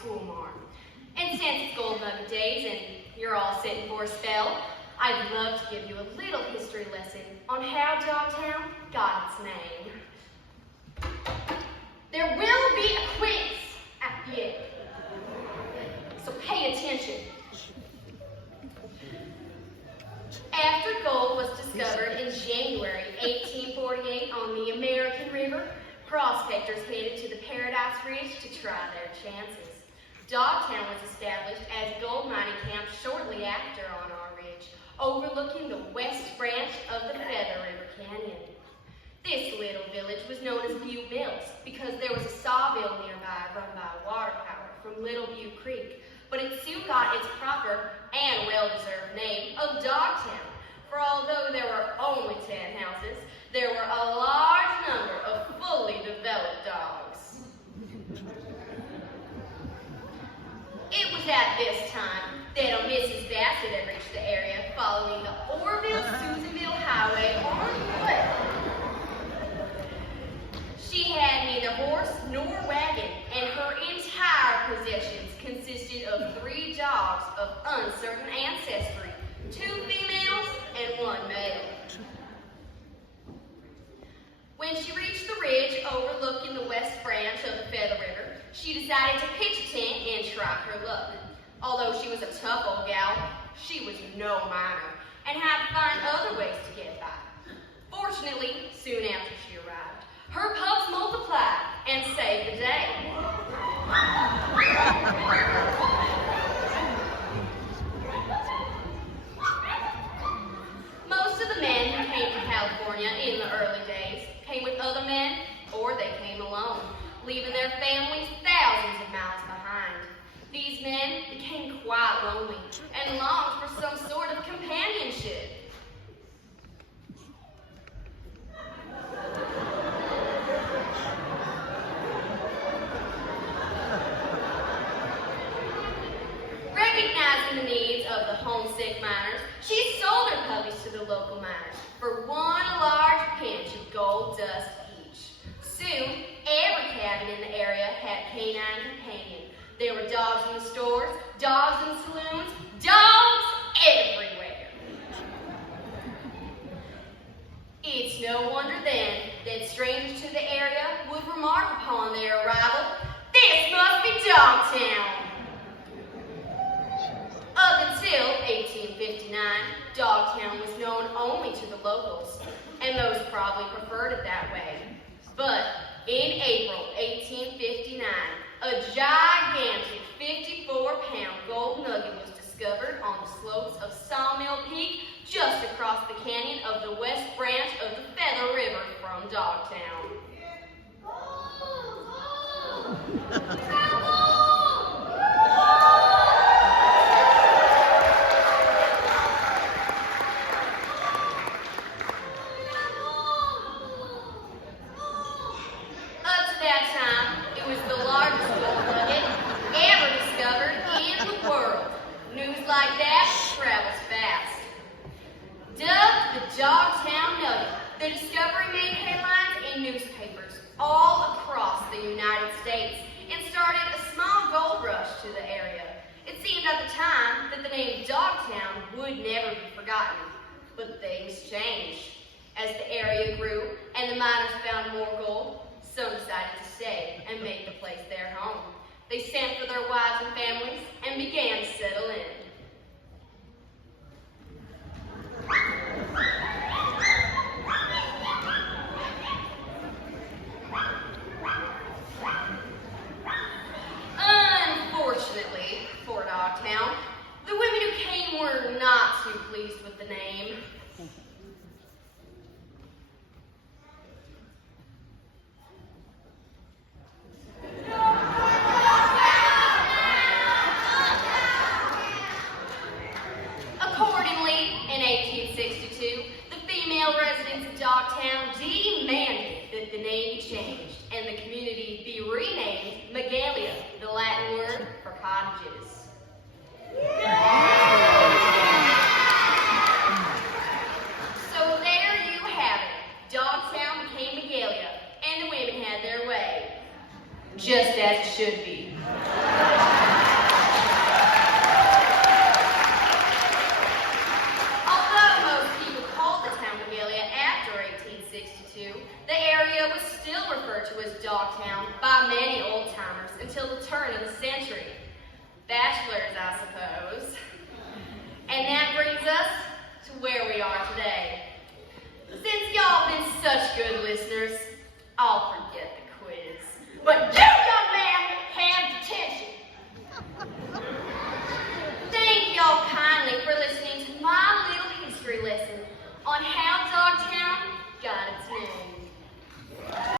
school marm. And since it's Gold Nugget days and you're all sitting for a spell, I'd love to give you a little history lesson on how Dogtown got its name. There will be a quiz at the end, so pay attention. After gold was discovered in January 1848 on the American River, prospectors headed to the Paradise Ridge to try their chances. Dogtown was established as a gold mining camp shortly after on our ridge, overlooking the west branch of the Feather River Canyon. This little village was known as Butte Mills because there was a sawmill nearby run by water power from Little Butte Creek, but it soon got its proper and well-deserved name of Dogtown, for although there were only 10 houses, there were a large number of fully developed dogs. It was at this time that a Mrs. Bassett had reached the area following the Orville-Susanville Highway on foot. She had neither horse nor wagon, and her entire possessions consisted of 3 dogs of uncertain ancestry, 2 females and 1 male. When she reached the ridge overlooking the west branch of the Feather River, she decided to pitch a tent and try her luck. Although she was a tough old gal, she was no miner and had to find other ways to get by. Fortunately, soon after she arrived, her pups multiplied and saved the day. Most of the men who came to California in the early days came with other men or they came alone, leaving their families thousands of miles behind. These men became quite lonely and longed for some sort of companionship. Recognizing the needs of the homesick miners, she sold her puppies to the local miners for 1 large pinch of gold dust each. Soon, every cabin in the area had a canine companion. There were dogs in the stores, dogs in saloons, dogs everywhere. It's no wonder then that strangers to the area would remark upon their arrival, "This must be Dogtown." Up until 1859, Dogtown was known only to the locals, and most probably preferred it that way. But in April 1859, a gigantic 54-pound gold nugget was discovered on the slopes of Sawmill Peak just across the canyon of the west branch of the Feather River from Dogtown. Like that travels fast. Dubbed the Dogtown Nugget, the discovery made headlines in newspapers all across the United States and started a small gold rush to the area. It seemed at the time that the name Dogtown would never be forgotten, but things changed. As the area grew and the miners found more gold, some decided to stay and make the place their home. They sent for their wives and families and began to settle in. Unfortunately for Dogtown, the women who came were not too pleased with the name. Accordingly, in 1862, the female residents of Dogtown demanded that the name be changed and the community be renamed Magalia, the Latin word for cottages. So there you have it. Dogtown became Magalia, and the women had their way. Just as it should be. down by many old-timers until the turn of the century. Bachelors, I suppose. And that brings us to where we are today. Since y'all been such good listeners, I'll